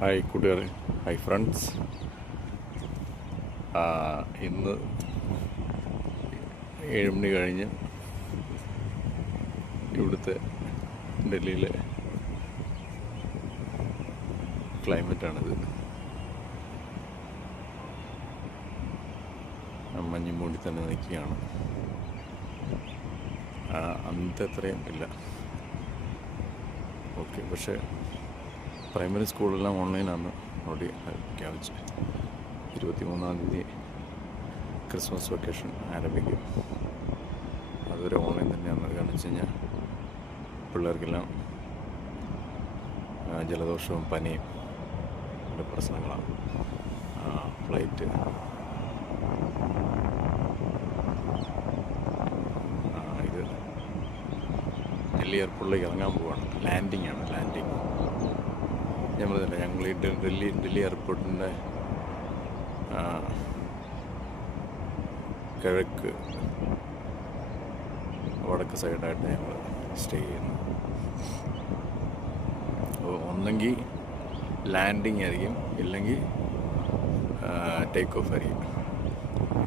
Hi കൂട്ടുകാരെ, hi friends. ഇന്ന് 7 മണി കഴിഞ്ഞ് ഇവിടുത്തെ ഡൽഹിയിലെ ക്ലൈമറ്റാണിത്. മഞ്ഞ് മൂടി തന്നെ നിൽക്കുകയാണ്. അന്നത്തെ അത്രയും ഇല്ല. ഓക്കെ, പക്ഷേ പ്രൈമറി സ്കൂളെല്ലാം ഓൺലൈനാണ് അവിടെ പ്രഖ്യാപിച്ച്. 23-ാം തീയതി ക്രിസ്മസ് വെക്കേഷൻ ആരംഭിക്കും. അതൊരു ഓൺലൈൻ തന്നെയാണ്. കാരണം വെച്ച് കഴിഞ്ഞാൽ പിള്ളേർക്കെല്ലാം ജലദോഷവും പനിയും അതിൻ്റെ പ്രശ്നങ്ങളാണ്. ഫ്ലൈറ്റ് ഇത് ഡൽഹി എയർപോർട്ടിലേക്ക് ഇറങ്ങാൻ പോവുകയാണ്. ലാൻഡിങ് ഞാൻ പറഞ്ഞില്ല, ഞങ്ങൾ ഈ ഡൽഹി എയർപോർട്ടിൻ്റെ കിഴക്ക് വടക്ക് സൈഡായിട്ട് ഞങ്ങൾ സ്റ്റേ ചെയ്യുന്നു. അപ്പോൾ ഒന്നെങ്കിൽ ലാൻഡിങ് ആയിരിക്കും, ഇല്ലെങ്കിൽ ടേക്ക് ഓഫ് ആയിരിക്കും.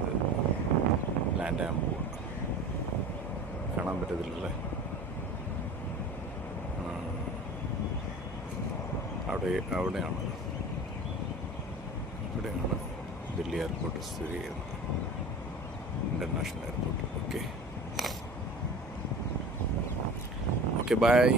ഇത് ലാൻഡ് ആകാൻ പോവുക. കാണാൻ പറ്റത്തില്ലല്ലേ? അവിടെയാണ് ഡൽഹി എയർപോർട്ട് സ്ഥിതി ചെയ്യുന്നത്, ഇൻ്റർനാഷണൽ എയർപോർട്ട്. Okay, by.